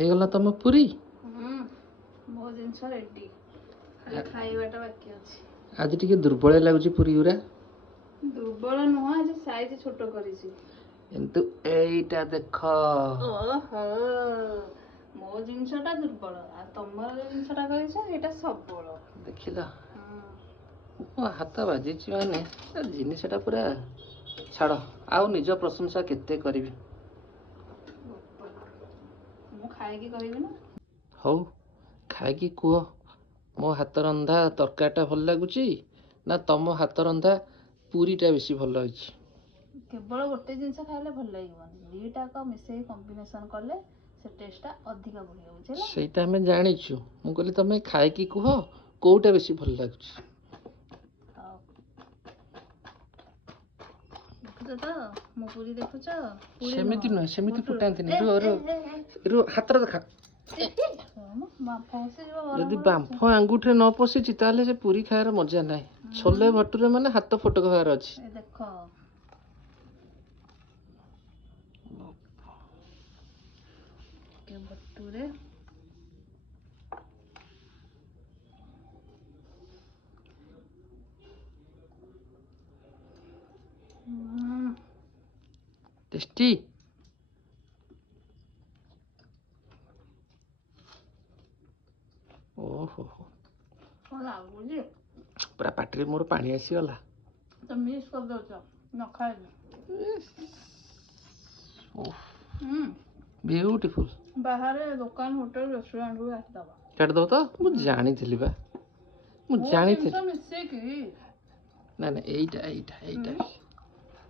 ହେଇଗଲା ତମ ପୁରୀ ମୋ ଜିନିଷ ରେଡି ଖାଲି ଖାଇବାଟା ବାକି ଅଛି। ଆଜି ଟିକେ ଦୁର୍ବଳ ଲାଗୁଛି ପୁରୀ ଗୁରା। ଦୁର୍ବଳ ନୁହଁ ଆଜି ସାଇଜ ଛୋଟ କରିଛି। କିନ୍ତୁ ଏଇଟା ଦେଖ ଓହୋ ମୋ ଜିନିଷଟା ଦୁର୍ବଳ ଆଉ ତମର ଯୋଉ ଜିନିଷଟା କରିଛ ସେଇଟା ସବଳ। ଦେଖିଲ ମୋ ହାତ ବାଜିଛି ମାନେ ଜିନିଷଟା ପୁରା ଛାଡ଼। ଆଉ ନିଜ ପ୍ରଶଂସା କେତେ କରିବି। ମୁଁ ଖାଇକି କହିବି ନା। ହଉ ଖାଇକି କୁହ ମୋ ହାତ ରନ୍ଧା ତରକାରୀଟା ଭଲ ଲାଗୁଛି ନା ତମ ହାତ ରନ୍ଧା ପୁରୀଟା ବେଶୀ ଭଲ ହେଇଛି। କେବଳ ଗୋଟେ ଜିନିଷ ଖାଇଲେ ଭଲ ଲାଗିବନି, ଦିଟାକ ମିଶେଇ କମ୍ବିନେସନ କଲେ ସେ ଟେଷ୍ଟଟା ଅଧିକା ବଢ଼ିବ। ବୁଝିଲ? ସେଇଟା ଆମେ ଜାଣିଛୁ। ମୁଁ କହିଲି ତମେ ଖାଇକି କୁହ କୋଉଟା ବେଶୀ ଭଲ ଲାଗୁଛି। ହଉ ଦେଖୁଛ ତ ମୋ ପୁରୀ ଦେଖୁଛ? ସେମିତି ନୁହେଁ, ସେମିତି ଫୁଟାନ୍ତିନି। ରୁହ ହାତରେ ଦେଖା। ଯଦି ବାମ୍ଫ ଆଙ୍ଗୁଠିରେ ନ ପଶିଛି ତାହେଲେ ସେ ପୁରୀ ଖାଇବାର ମଜା ନାହିଁ। ଛୋଲେ ଭଟୁରେ ମାନେ ହାତ ଫୋଟକ ହବାର ଅଛି। ଦେଖ ଭଟୁରେ टेस्टी। ओहो ଲାଗୁଛି पूरा पाटिरे मोर पानी आसीगला। ତ ମିସ୍ କରିଦଉଛ ନ ଖାଇଲେ। ब्यूटीफुल। ବାହାରେ ଦୋକାନ ହୋଟେଲ ରେଷ୍ଟୁରାଣ୍ଟରୁ ଆସିଦବ। କାଟି ଦବ ତ ମୁଁ ଜାଣିଥିଲି ବା। ମୁଁ ଜାଣିଥିଲି। ମିଶେଇକି ନା ନା ଏଇଟା